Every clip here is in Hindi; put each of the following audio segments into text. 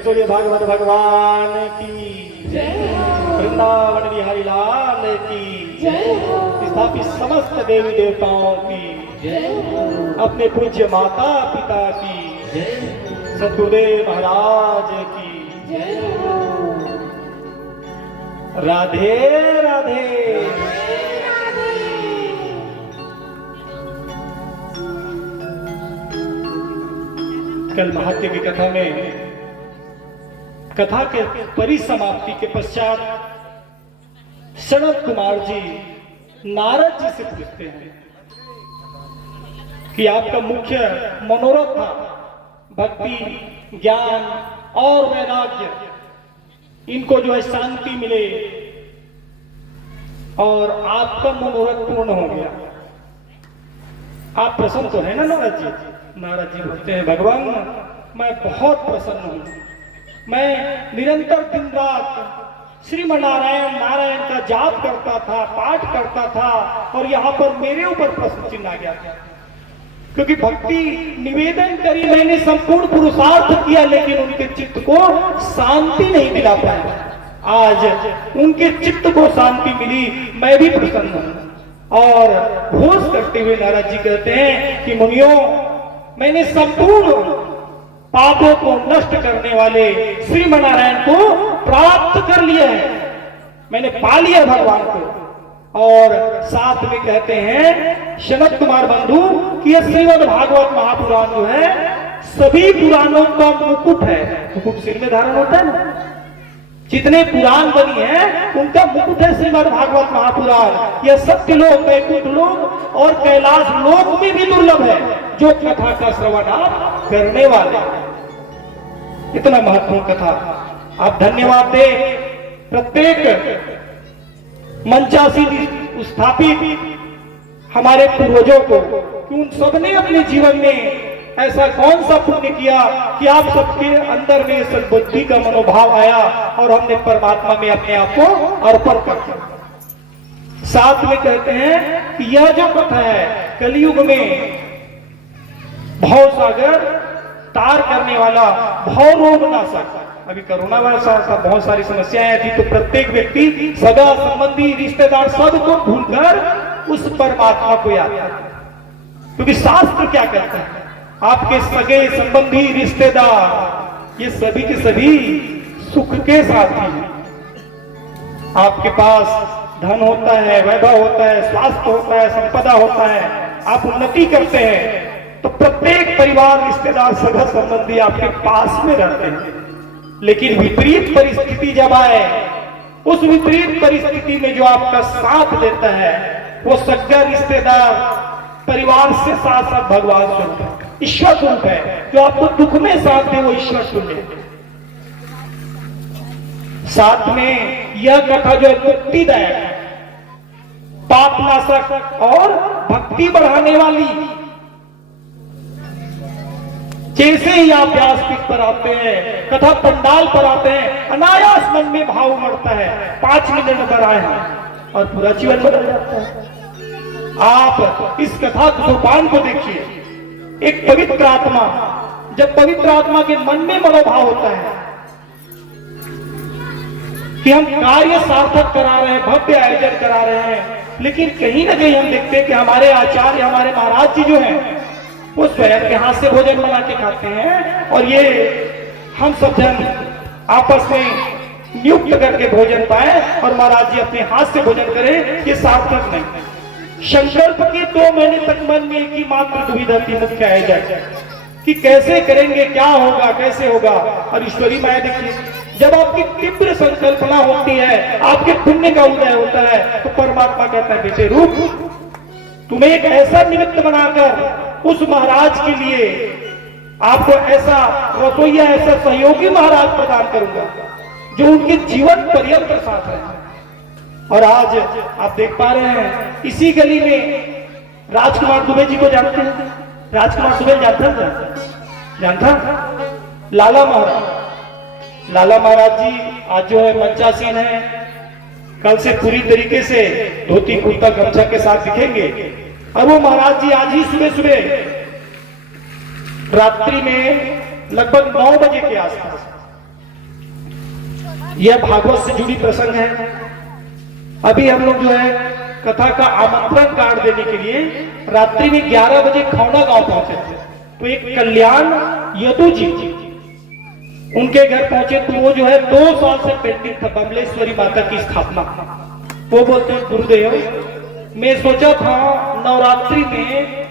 सूर्य भागवत भगवान की वृंदावन बिहारी लाल की स्थापित समस्त देवी देवताओं की अपने पूज्य माता पिता की सतगुरुदेव महाराज की राधे राधे। कल महात्म्य की कथा में कथा के परिसमाप्ति के पश्चात सनत कुमार जी नारद जी से पूछते हैं कि आपका मुख्य मनोरथ था भक्ति ज्ञान और वैराग्य, इनको जो है शांति मिले और आपका मनोरथ पूर्ण हो गया। आप प्रसन्न तो है ना नारद जी? नारद जी बोलते हैं भगवान मैं बहुत प्रसन्न हूं, मैं निरंतर दिन रात श्रीमन नारायण नारायण का जाप करता था, पाठ करता था और यहाँ पर मेरे ऊपर प्रश्न चिन्ह आ गया था क्योंकि भक्ति निवेदन करी मैंने, संपूर्ण पुरुषार्थ किया, लेकिन उनके चित्त को शांति नहीं मिला पाया। आज उनके चित्त को शांति मिली, मैं भी प्रसन्न हूं। और घोष करते हुए नारद जी कहते हैं कि मुनियों मैंने संपूर्ण पापों को नष्ट करने वाले श्रीमन नारायण को प्राप्त कर लिया है, मैंने पा लिया भगवान को। और साथ में कहते हैं सनत कुमार बंधु कि यह श्रीमद् भागवत महापुराण जो है सभी पुराणों का मुकुट है। मुकुट सिर में धारण होता है ना, जितने पुराण बनी है उनका मुकुट है श्रीमद् भागवत महापुराण। यह सत्य लोक, वैकुंठ लोक और कैलाश लोक में भी दुर्लभ है जो कथा का श्रवण आप करने वाले। इतना महत्वपूर्ण कथा आप धन्यवाद दे प्रत्येक मंचासी स्थापित हमारे पूर्वजों को कि उन सबने अपने जीवन में ऐसा कौन सा पुण्य किया कि आप सबके अंदर में सद्बुद्धि का मनोभाव आया और हमने परमात्मा में अपने आप को अर्पण कर दिया। साथ में कहते हैं कि यह जो कथा है कलयुग में भव सागर तार करने वाला, भव रोग नाशक। अभी कोरोना वायरस का बहुत सारी समस्याएं थी तो प्रत्येक व्यक्ति सगा संबंधी रिश्तेदार सबको भूलकर उस परमात्मा को याद करता, क्योंकि शास्त्र क्या कहता है आपके सगे संबंधी रिश्तेदार ये सभी के सभी सुख के साथी हैं। आपके पास धन होता है, वैभव होता है, स्वास्थ्य होता है, संपदा होता है, आप उन्नति करते हैं तो प्रत्येक परिवार रिश्तेदार सगा संबंधी आपके पास में रहते हैं। लेकिन विपरीत परिस्थिति जब आए, उस विपरीत परिस्थिति में जो आपका साथ देता है वो सगा रिश्तेदार परिवार से साथ साथ भगवान स्वरूप है, ईश्वर स्वरूप है। जो आपको दुख में साथ दे वो ईश्वर स्वरूप है। साथ में यह कथा जो है मुक्तिदायक है, पाप नाशक और भक्ति बढ़ाने वाली। जैसे ही आप व्यासपीठ पर आते हैं, कथा पंडाल पर आते हैं, अनायास मन में भाव उमड़ता है 5 मिनट पर आए हैं और पूरा जीवन बदल जाता है। आप इस कथा सोपान को देखिए, एक पवित्र आत्मा, जब पवित्र आत्मा के मन में मनोभाव होता है कि हम कार्य सार्थक करा रहे हैं, भव्य आयोजन करा रहे हैं, लेकिन कहीं ना कहीं हम देखते हैं कि हमारे आचार्य, हमारे महाराज जी जो हैं वो स्वयं के हाथ से भोजन बना के खाते हैं और ये हम सब जन आपस में नियुक्त करके भोजन पाए और महाराज जी अपने हाथ से भोजन करें, ये सार्थक नहीं। संकल्प के 2 महीने तक मन में एक ही मात्र दुविधा थी मुख्य आयोजक कि कैसे करेंगे, क्या होगा, कैसे होगा। और ईश्वरी माया देखिए, जब आपकी तीव्र संकल्पना होती है, आपके पुण्य का उदय होता है तो परमात्मा कहता है बेटे रुक, तुम्हें एक ऐसा निमित्त बनाकर उस महाराज के लिए आपको ऐसा रसोईया, ऐसा सहयोगी महाराज प्रदान करूंगा जो उनके जीवन पर्यंत साथ है। और आज आप देख पा रहे हैं इसी गली में राजकुमार दुबे जी को जानते हैं? राजकुमार दुबे जानता लाला महाराज। लाला महाराज जी आज जो है मंचासीन है, कल से पूरी तरीके से धोती कुर्ता गमछा के साथ दिखेंगे। और वो महाराज जी आज ही सुबह सुबह रात्रि में लगभग 9 बजे के आसपास यह भागवत से जुड़ी प्रसंग है। अभी हम लोग जो है कथा का आमंत्रण कार्ड देने के लिए रात्रि में 11 बजे खौना गांव पहुंचे थे। तो एक कल्याण यदु जी उनके घर पहुंचे, तो वो जो है 2 साल से पेंडिंग था बमलेश्वरी माता की स्थापना। वो बोलते हैं गुरुदेव, मैं सोचा था नवरात्रि में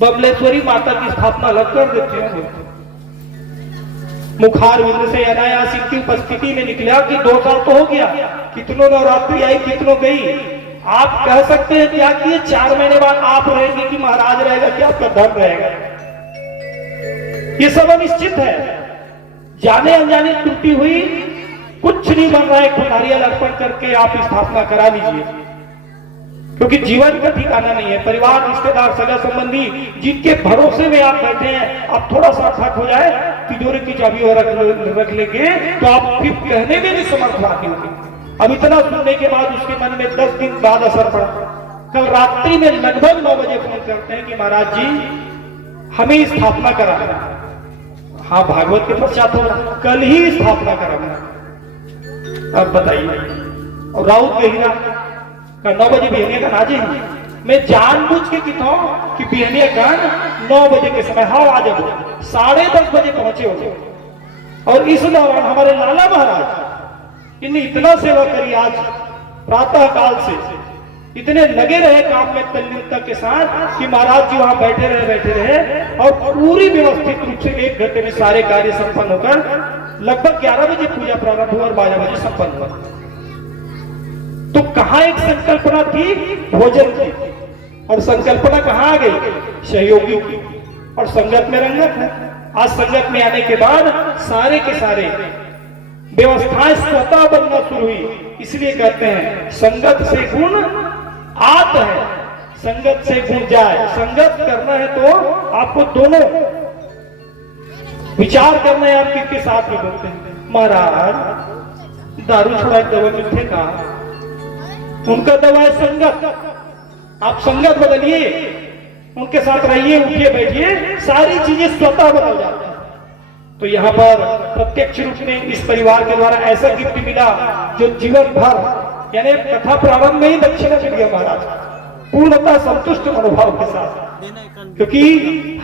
बमलेश्वरी माता की स्थापना अलग कर देते हैं। मुखार बिंद से अनायास इनकी उपस्थिति में निकला कि 2 साल तो हो गया, कितनों नवरात्रि आई कितनों गई। आप कह सकते हैं क्या कि 4 महीने बाद आप रहेंगे कि महाराज रहेगा, क्या आपका धर्म रहेगा? ये सब अनिश्चित है। जाने अनजाने त्रुटि हुई, कुछ नहीं बन रहा है, नारियल अर्पण करके आप स्थापना करा लीजिए, क्योंकि जीवन का ठिकाना नहीं है। परिवार, रिश्तेदार, सगा संबंधी जिनके भरोसे में आप बैठे हैं, आप थोड़ा सा थक हो जाए, तिजोरी की चाबी और रख लेंगे तो आप फिर कहने में नहीं समर्थ होंगे। अब इतना सुनने के बाद उसके मन में 10 दिन बाद असर पड़ा। कल रात्रि में लगभग 9 बजे फोन करते हैं कि महाराज जी हमें स्थापना कराना। हाँ, भागवत के पश्चात हो, कल ही स्थापना कराना। अब बताइए, और राउत गहिरा का 9 बजे बिहनिया का नाजे हैं। मैं जानबूझ के कहता हूं कि बिहनिया का 9 बजे के समय, हाँ आ जाओ, 10:30 बजे पहुंचे हो। और इस दौरान हमारे लाला महाराज इन्हें इतना सेवा करी, आज प्रातः काल से इतने लगे रहे काम में तल्लीनता के साथ कि महाराज जी वहां बैठे रहे और पूरी व्यवस्थित रूप से 1 घंटे में सारे कार्य संपन्न होकर लगभग 11 बजे पूजा प्रारंभ हुआ और 12 बजे संपन्न हुआ। तो कहां एक संकल्पना थी भोजन की, और संकल्पना कहां आ गई? सहयोगी की, और संगत में रंगत है। आज संगत में आने के बाद सारे के सारे व्यवस्थाएं स्वतः बनना शुरू हुई। इसलिए कहते हैं संगत से गुण आत है, संगत से गुण जाए। संगत करना है तो आपको दोनों विचार करना है, आप किसके साथ में बोलते हैं। महाराज दारू छोड़ा दवा मिलते का, उनका दवा है संगत। आप संगत बदलिए, उनके साथ रहिए, उठिए बैठिए, सारी चीजें स्वतः बदल जाती है। तो यहाँ पर प्रत्यक्ष रूप में इस परिवार के द्वारा ऐसा गिफ्ट मिला जो जीवन भर, यानी कथा प्रारंभ में ही दक्षिणा मिल गया महाराज, पूर्णतः संतुष्ट मनोभाव के साथ। क्योंकि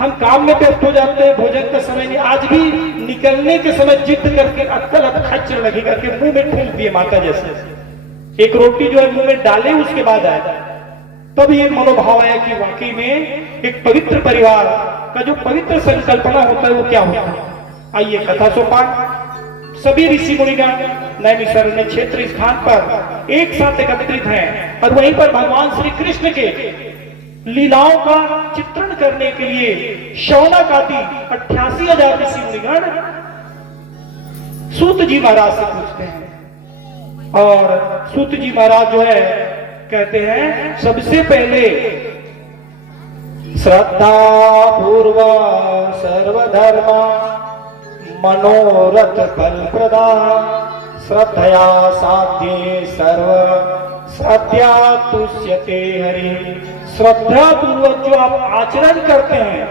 हम काम में व्यस्त हो जाते हैं, भोजन का समय नहीं। आज भी निकलने के समय जिद करके अक्कल खच्चर लगी करके मुंह में ठूंस दिए माता जैसे। एक रोटी जो है मुंह में डाले उसके बाद आया, तब ये मनोभाव आया कि वाकई में एक पवित्र परिवार का जो पवित्र संकल्पना होता है वो क्या होता है। आइए कथा सोपान, सभी ऋषि मुनिगण नैमिषारण्य क्षेत्र स्थान पर एक साथ एकत्रित हैं और वहीं पर भगवान श्री कृष्ण के लीलाओं का चित्रण करने के लिए शौनक आदि 88,000 ऋषि मुनिगण सूत जी महाराज से पूछते हैं। और सूत जी महाराज जो है कहते हैं सबसे पहले श्रद्धा पूर्व सर्वधर्मा मनोरथ फल प्रदा श्रद्धया साध्ये सर्व श्रद्धा तुष्यते हरि। श्रद्धा पूर्वक जो आप आचरण करते हैं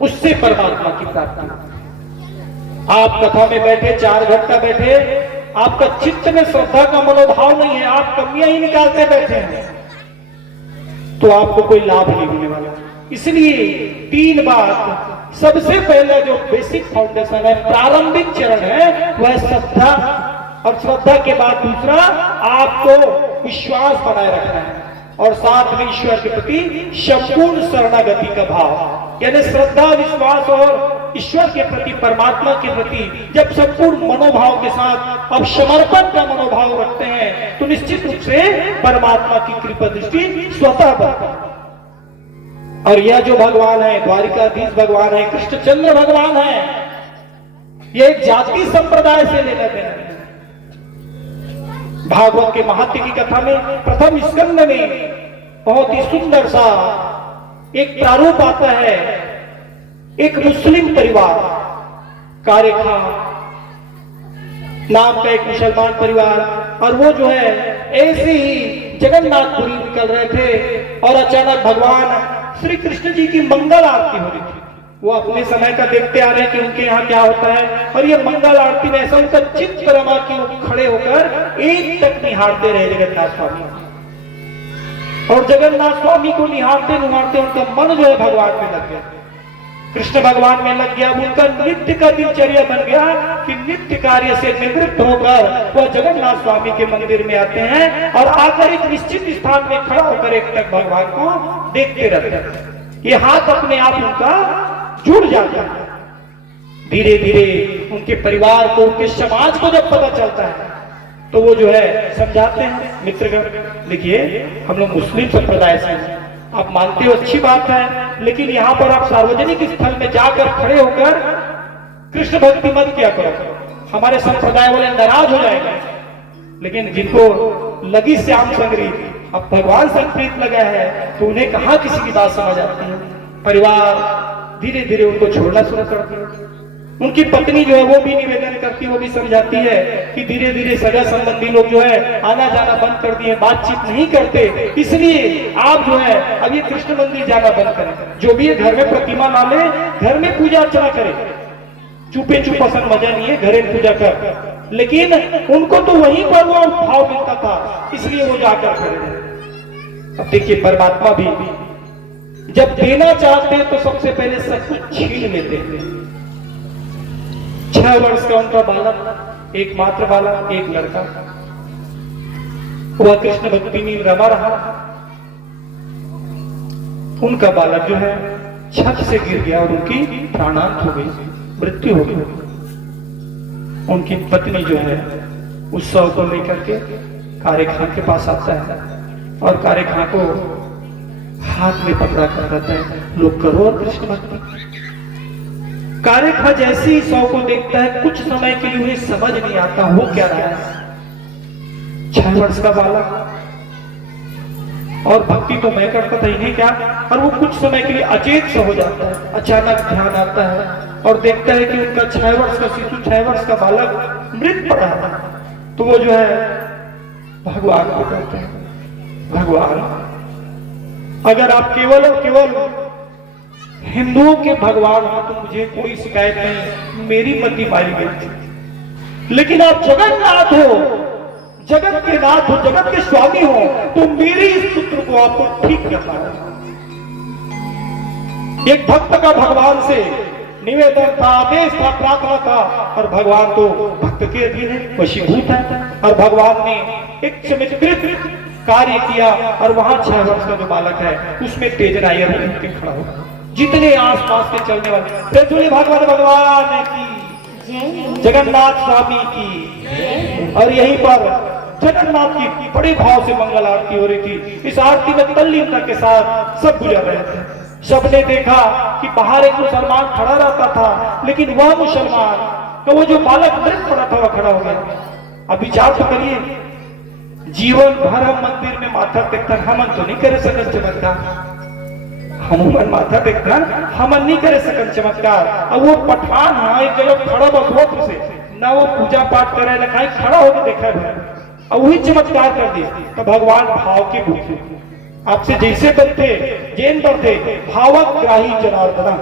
उससे परमात्मा की प्राप्ति। आप कथा में बैठे 4 घंटा बैठे, आपका चित्त में श्रद्धा का मनोभाव नहीं है, आप कमियां ही निकालते बैठे हैं, तो आपको कोई लाभ नहीं होने वाला। इसलिए 3 बात, सबसे पहले जो बेसिक फाउंडेशन है, प्रारंभिक चरण है, वह श्रद्धा। और श्रद्धा के बाद दूसरा आपको विश्वास बनाए रखना है, और साथ में ईश्वर के प्रति संपूर्ण शरणागति का भाव। यानी श्रद्धा, विश्वास और ईश्वर के प्रति, परमात्मा के प्रति जब संपूर्ण मनोभाव के साथ अब समर्पण का मनोभाव रखते हैं तो निश्चित रूप से परमात्मा की कृपा दृष्टि स्वतः बनती है। और यह जो भगवान है, द्वारिकाधीश भगवान है, कृष्णचंद्र भगवान है, यह एक जाति संप्रदाय से लेना देना है। भागवत के महत्व की कथा में प्रथम स्कंद में बहुत ही सुंदर सा एक प्रारूप आता है। एक मुस्लिम परिवार, कारेखा नाम का एक मुसलमान परिवार, और वो जो है ऐसे ही जगन्नाथपुरी निकल रहे थे और अचानक भगवान श्री कृष्ण जी की मंगल आरती हो रही थी। वो अपने समय का देखते आ रहे हैं कि उनके यहाँ क्या होता है, और ये मंगल आरती में ऐसा उनका चित्त रमा कि वो खड़े होकर एक टक निहारते रहे जगन्नाथ स्वामी, और जगन्नाथ स्वामी को निहारते निहारते उनका मन जो है भगवान में लग गया, कृष्ण भगवान में लग गया। उनका नित्य का दिनचर्या बन गया कि नित्य कार्य से निवृत्त होकर वह जगन्नाथ स्वामी के मंदिर में आते हैं और आकर एक निश्चित स्थान में खड़ा होकर एक टक भगवान को देखते रहते हैं। ये हाथ अपने आप उनका जुड़ जाता है। धीरे धीरे उनके परिवार को, उनके समाज को जब पता चलता है तो वो जो है समझाते हैं। मित्रगण देखिए, हम लोग मुस्लिम संप्रदाय से हैं, आप मानते हो अच्छी बात है, लेकिन यहाँ पर आप सार्वजनिक स्थल में जाकर खड़े होकर कृष्ण भक्ति मत किया करो, हमारे संप्रदाय वाले नाराज हो जाएंगे। लेकिन जिनको लगी श्याम संगरी, अब भगवान संप्रीत लगा है तो उन्हें कहाँ किसी की बात समझ आती है। परिवार धीरे धीरे उनको छोड़ना शुरू कर दिया। उनकी पत्नी जो है वो भी निवेदन करती है, वो भी समझाती है कि धीरे धीरे सगा संबंधी लोग जो है आना जाना बंद कर दिए, बातचीत नहीं करते, इसलिए आप जो है अब ये कृष्ण मंदिर जाना बंद करें। जो भी है घर में प्रतिमा ला ले, घर में पूजा अर्चना करें, चुपे चुप पसंद मजा नहीं है, घरे पूजा कर। लेकिन उनको तो वहीं पर वो भाव मिलता था, इसलिए वो जाकर खड़े। अब देखिए, परमात्मा भी जब देना चाहते हैं तो सबसे पहले सब कुछ छीन लेते हैं। 6 वर्ष का उनका बालक, एकमात्र बालक, एक लड़का, वह कृष्ण भक्ति में रमा रहा। उनका बालक जो है छत से गिर गया और उनकी प्राणांत हो गई, मृत्यु हो गई। उनकी पत्नी जो है उस शव को लेकर के कारे खां के पास आता है और कारे खां को हाथ में पकड़ा कर कहता है, लोग करो और कृष्ण भक्ति। कारे खां जैसे ही शव को देखता है, कुछ समय के लिए उन्हें समझ नहीं आता हो क्या रहा है। 6 वर्ष का बालक, और भक्ति तो मैं करता था, इन्हें क्या। और वो कुछ समय के लिए अचेत सा हो जाता है। अचानक ध्यान आता है और देखता है कि उनका 6 वर्ष का शिशु, 6 वर्ष का बालक मृत पड़ा है। तो वो जो है भगवान को कहते हैं, भगवान अगर आप केवल और केवल हिंदुओं के भगवान हो तो मुझे कोई शिकायत नहीं, मेरी मति मारी गई थी। लेकिन आप जगन्नाथ हो, जगत के नाथ हो, जगत के स्वामी हो, तो मेरे इस पुत्र को आपको ठीक करना है। एक भक्त का भगवान से निवेदन था, आदेश था, प्रार्थना था, और भगवान तो भक्त के अधीन है, वशीभूत है। और भगवान ने एक चमत्कृत कार्य किया और वहां 6 वर्ष का जो बालक है उसमें तेज नायर के खड़ा हो। जितने आसपास के चलने वाले भागवत भगवान की, जगन्नाथ स्वामी की, और यहीं पर जगन्नाथ की बड़े भाव से मंगल आरती हो रही थी। इस आरती में तल्लीनता के साथ सब गुजर रहे थे। सबने देखा कि बाहर एक मुसलमान खड़ा रहता था, लेकिन वह मुसलमान का वो जो बालक मृत पड़ा था वह खड़ा हो गया। अब विचार तो करिए, जीवन भर हम मंदिर में माथा टेकता, हमन तो नहीं करे सकन चमत्कार, हमन माथा टेकता, हमन नहीं करे सकन चमत्कार। अब वो पठान हाँ एक जगह खड़ा बखोत्र से, ना वो पूजा पाठ करे ना कहीं, खड़ा होकर देखा है, अब वही चमत्कार कर दी। तो भगवान भाव के भूखे, आपसे जैसे बनते जैन बनते, भावक ग्राही जनार्दना,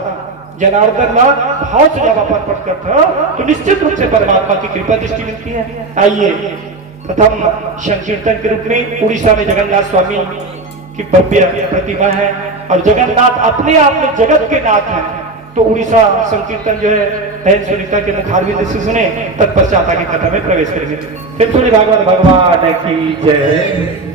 जनार्दन ना भाव से जब अपन पट करता तो निश्चित रूप से परमात्मा की कृपा दृष्टि मिलती है। आइए प्रथम संकीर्तन के रूप में उड़ीसा में जगन्नाथ स्वामी की भव्य प्रतिमा है, और जगन्नाथ अपने आप में जगत के नाथ हैं। तो उड़ीसा संकीर्तन जो है बहन सुनीता के मुखारविंद से सुने, तत्पश्चात आगे कथा में प्रवेश करेंगे। फिर सुनिए भागवत भगवान की जय।